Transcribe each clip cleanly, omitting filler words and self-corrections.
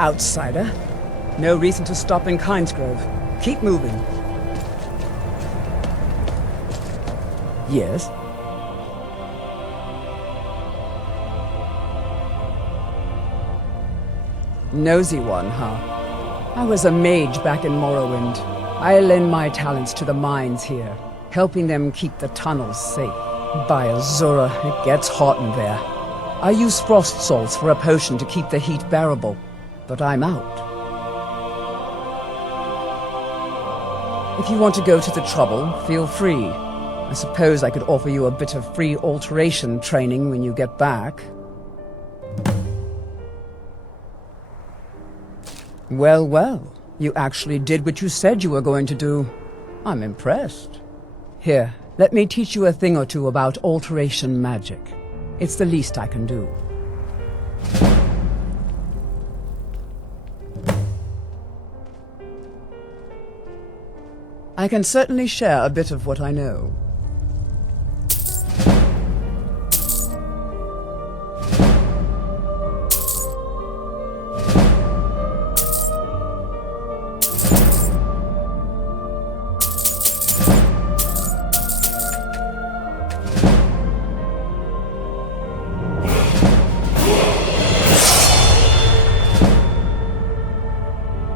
outsider. No reason to stop in Kynesgrove. Keep moving. Yes? Nosy one, huh? I was a mage back in Morrowind. I lend my talents to the mines here, helping them keep the tunnels safe. By Azura, it gets hot in there. I use frost salts for a potion to keep the heat bearable, but I'm out. If you want to go to the trouble, feel free. I suppose I could offer you a bit of free alteration training when you get back. Well, well. You actually did what you said you were going to do. I'm impressed. Here, let me teach you a thing or two about alteration magic. It's the least I can do. I can certainly share a bit of what I know.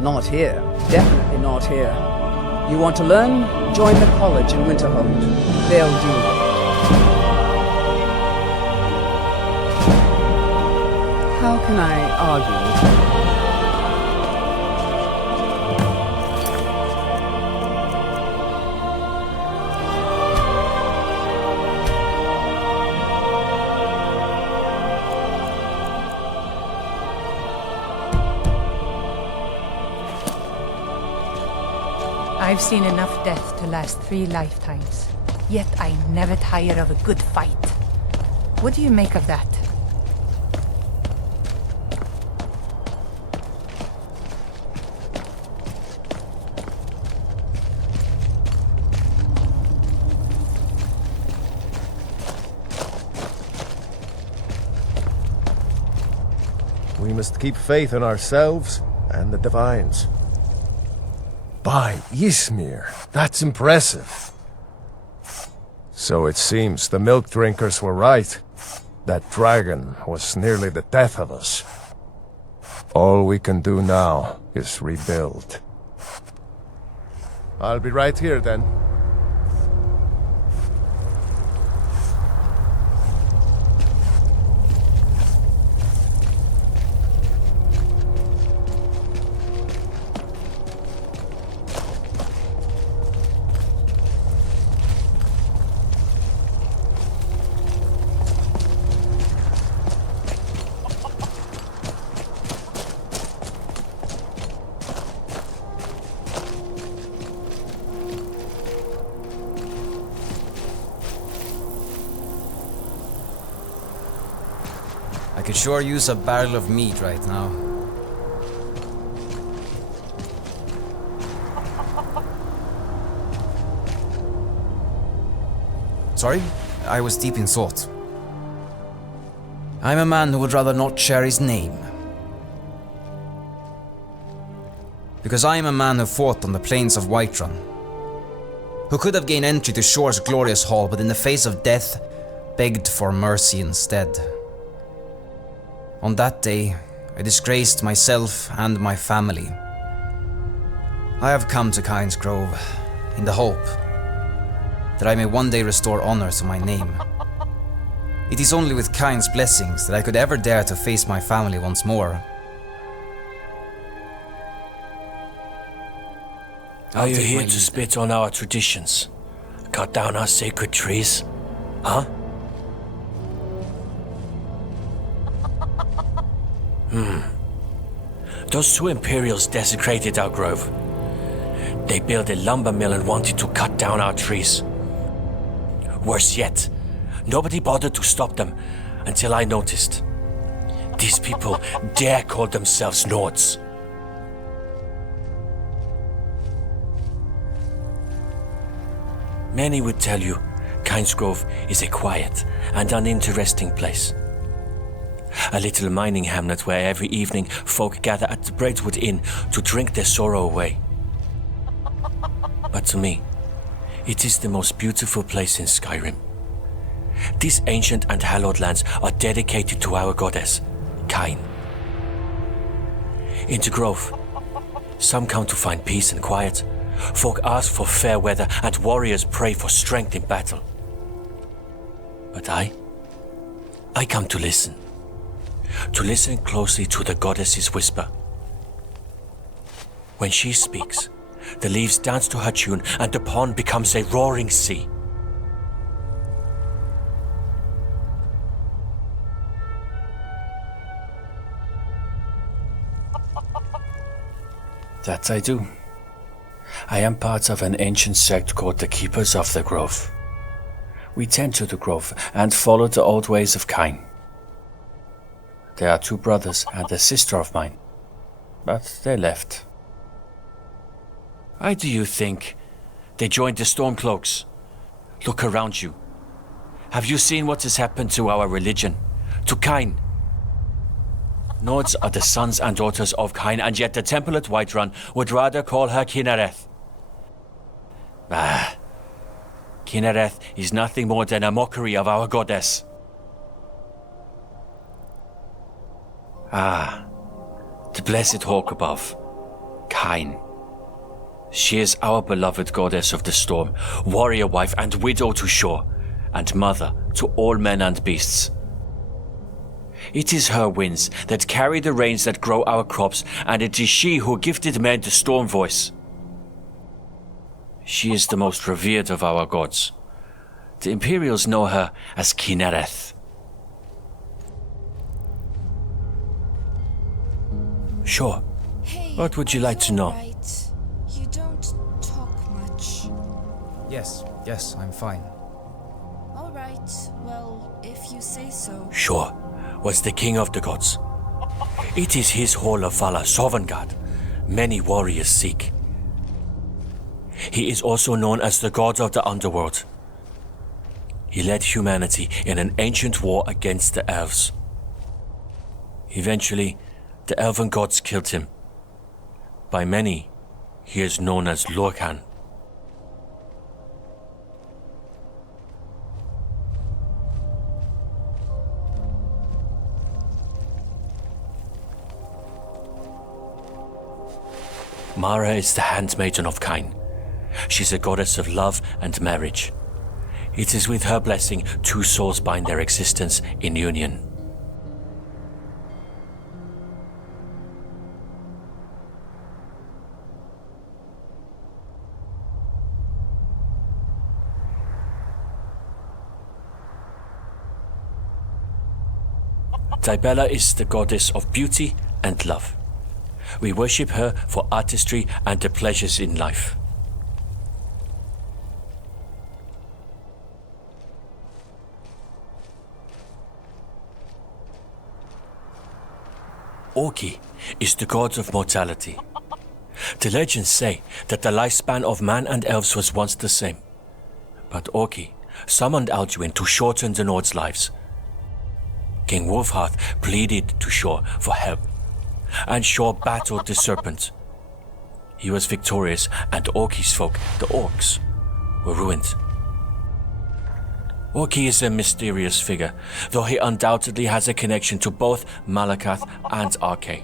Not here. Definitely not here. You want to learn? Join the college in Winterhold. They'll do it. How can I argue? I've seen enough death to last 3 lifetimes. Yet I never tire of a good fight. What do you make of that? We must keep faith in ourselves and the Divines. By Ysmir, that's impressive. So it seems the milk drinkers were right. That dragon was nearly the death of us. All we can do now is rebuild. I'll be right here then. I could sure use a barrel of meat right now. Sorry? I was deep in thought. I'm a man who would rather not share his name. Because I am a man who fought on the plains of Whiterun. Who could have gained entry to Shore's glorious hall, but in the face of death, begged for mercy instead. On that day, I disgraced myself and my family. I have come to Kynesgrove in the hope that I may one day restore honor to my name. It is only with Kyne's blessings that I could ever dare to face my family once more. Are you here to spit on our traditions? Cut down our sacred trees? Huh? Those 2 Imperials desecrated our grove. They built a lumber mill and wanted to cut down our trees. Worse yet, nobody bothered to stop them until I noticed. These people dare call themselves Nords. Many would tell you Kynesgrove is a quiet and uninteresting place. A little mining hamlet where every evening folk gather at the Braidwood Inn to drink their sorrow away. But to me, it is the most beautiful place in Skyrim. These ancient and hallowed lands are dedicated to our goddess, Kyne. In the Grove, some come to find peace and quiet. Folk ask for fair weather and warriors pray for strength in battle. But I come to listen. To listen closely to the goddess's whisper. When she speaks, the leaves dance to her tune and the pond becomes a roaring sea. That I do. I am part of an ancient sect called the Keepers of the Grove. We tend to the grove and follow the old ways of Kyne. There are 2 brothers and a sister of mine, but they left. Why do you think they joined the Stormcloaks? Look around you. Have you seen what has happened to our religion? To Kyne? Nords are the sons and daughters of Kyne, and yet the Temple at Whiterun would rather call her Kynareth. Kynareth is nothing more than a mockery of our goddess. The blessed hawk above, Kyne. She is our beloved goddess of the storm, warrior wife and widow to shore, and mother to all men and beasts. It is her winds that carry the rains that grow our crops, and it is she who gifted men the storm voice. She is the most revered of our gods. The Imperials know her as Kynareth. Sure. Hey, What would you like to know? right. You don't talk much. Yes, I'm fine. All right. Well, if you say so. Sure, was the king of the gods. It is his hall of Vala, Sovngarde. Many warriors seek. He is also known as the god of the underworld. He led humanity in an ancient war against the elves. Eventually, the elven gods killed him. By many, he is known as Lorcan. Mara is the handmaiden of Kyne. She's a goddess of love and marriage. It is with her blessing 2 souls bind their existence in union. Tibella is the goddess of beauty and love. We worship her for artistry and the pleasures in life. Orki is the god of mortality. The legends say that the lifespan of man and elves was once the same. But Orki summoned Alduin to shorten the Nord's lives. King Wolfhearth pleaded to Shor for help, and Shor battled the serpent. He was victorious, and Orki's folk, the orcs, were ruined. Orki is a mysterious figure, though he undoubtedly has a connection to both Malakath and Arkay.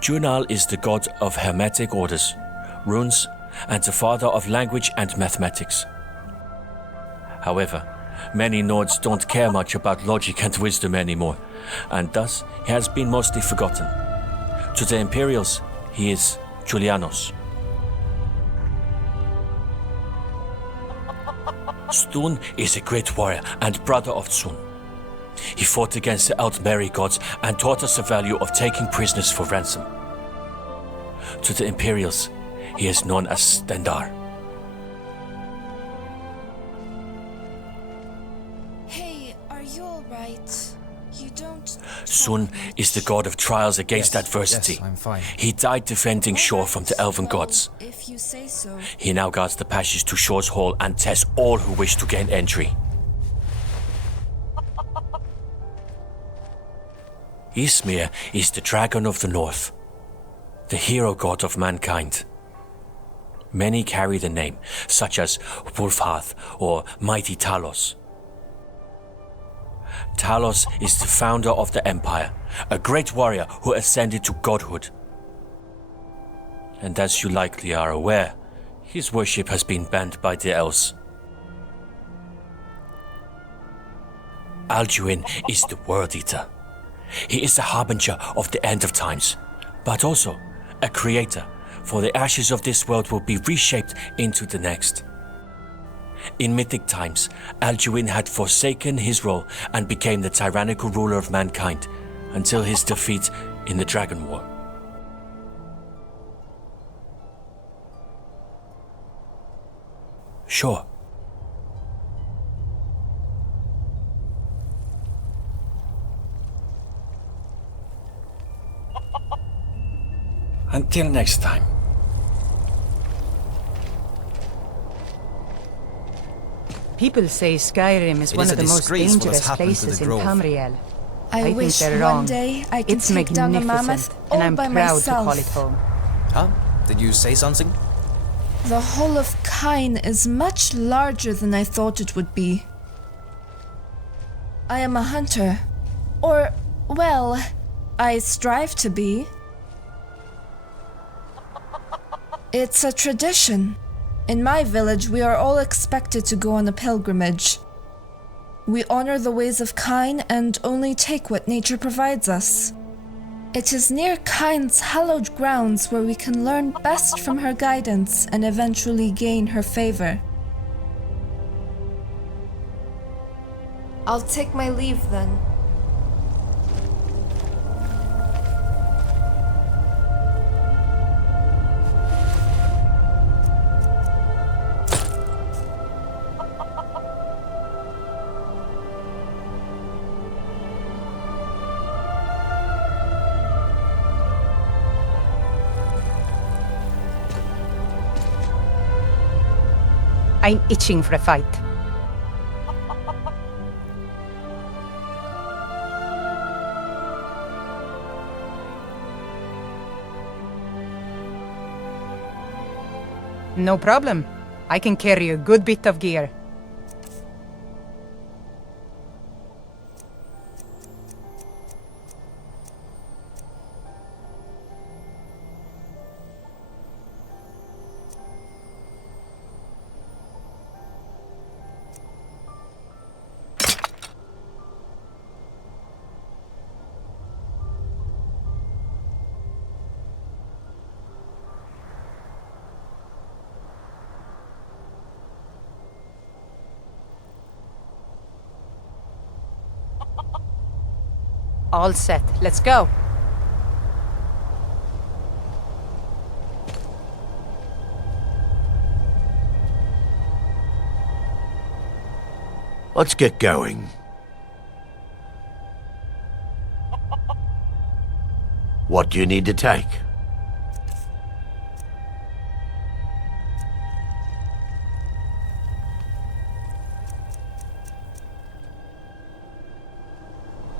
Junal is the god of hermetic orders, runes, and the father of language and mathematics. However, many Nords don't care much about logic and wisdom anymore, and thus he has been mostly forgotten. To the Imperials, he is Julianos. Stun is a great warrior and brother of Tsun. He fought against the Altmeri gods and taught us the value of taking prisoners for ransom. To the Imperials, he is known as Stendar. Sun is the god of trials against adversity. Yes, I'm fine. He died defending Shore from the elven gods. If you say so. He now guards the passage to Shore's Hall and tests all who wish to gain entry. Ysmir is the dragon of the north, the hero god of mankind. Many carry the name, such as Wulfharth or Mighty Talos. Talos is the founder of the Empire, a great warrior who ascended to godhood. And as you likely are aware, his worship has been banned by the elves. Alduin is the World Eater. He is the harbinger of the end of times, but also a creator, for the ashes of this world will be reshaped into the next. In mythic times, Alduin had forsaken his role and became the tyrannical ruler of mankind until his defeat in the Dragon War. Sure. Until next time. People say Skyrim is It one is of a the most disgrace what has dangerous happened to the places in Grove. Tamriel. I think wish they're one wrong. day I could It's take down a magnificent, mammoth and all I'm by proud myself. to call it home. Huh? Did you say something? The whole of Kyne is much larger than I thought it would be. I am a hunter. Or, well, I strive to be. It's a tradition. In my village, we are all expected to go on a pilgrimage. We honor the ways of Kyne and only take what nature provides us. It is near Kyne's hallowed grounds where we can learn best from her guidance and eventually gain her favor. I'll take my leave then. I'm itching for a fight. No problem. I can carry a good bit of gear. All set. Let's go. Let's get going. What do you need to take?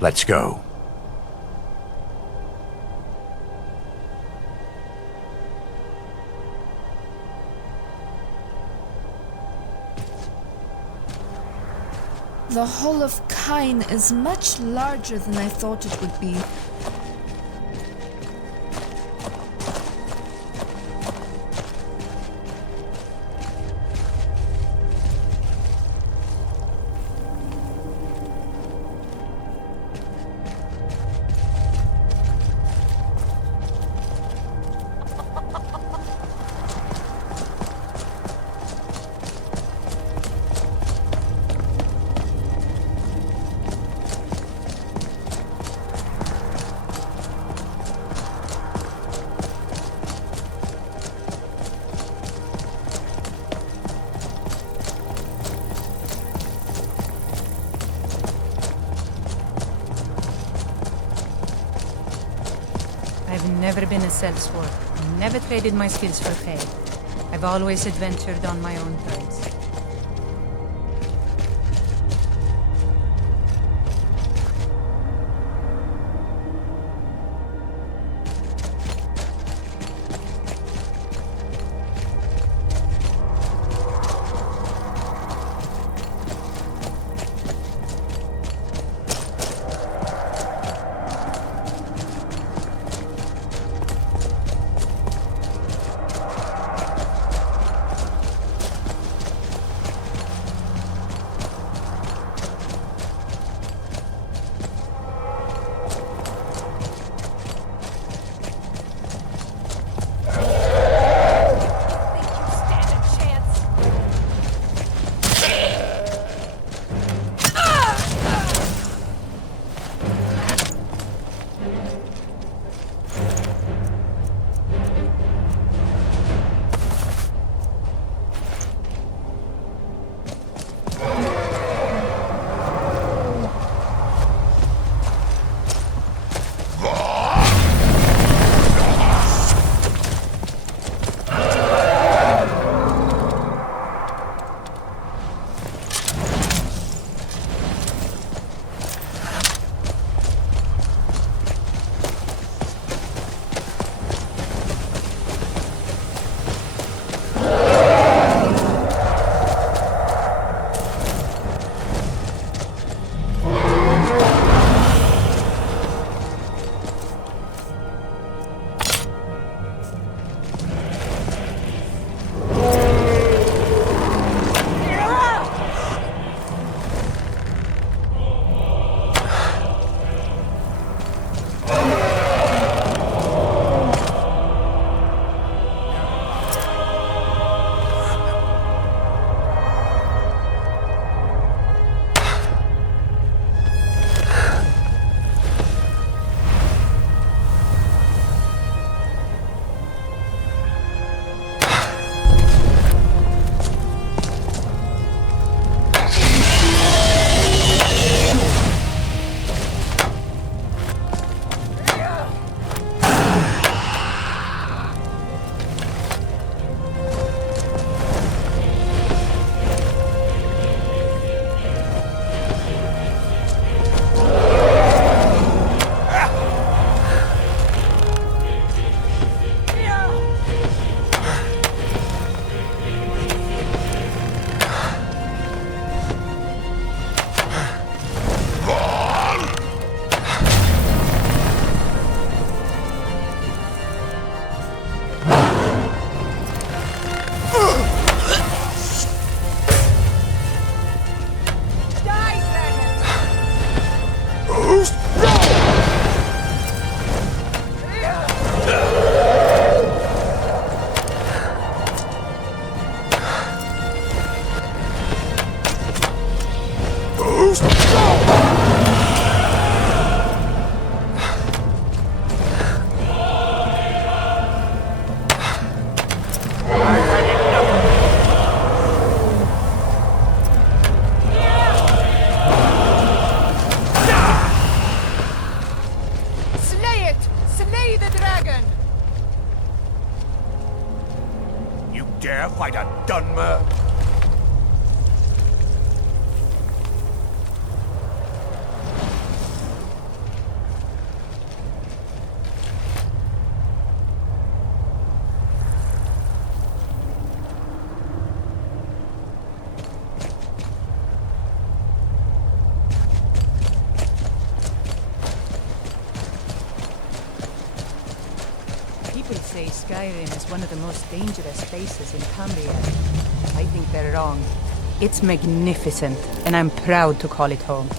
Let's go. The whole of Kyne is much larger than I thought it would be. I've never been a sellsword, never traded my skills for pay. I've always adventured on my own terms. dare fight a Dunmer? People say Skyrim is one of the most dangerous places in Tamrie. I think they're wrong. It's magnificent, and I'm proud to call it home.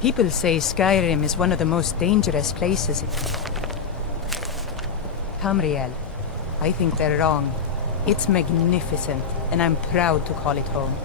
People say Skyrim is one of the most dangerous places. Tamriel. I think they're wrong. It's magnificent, and I'm proud to call it home.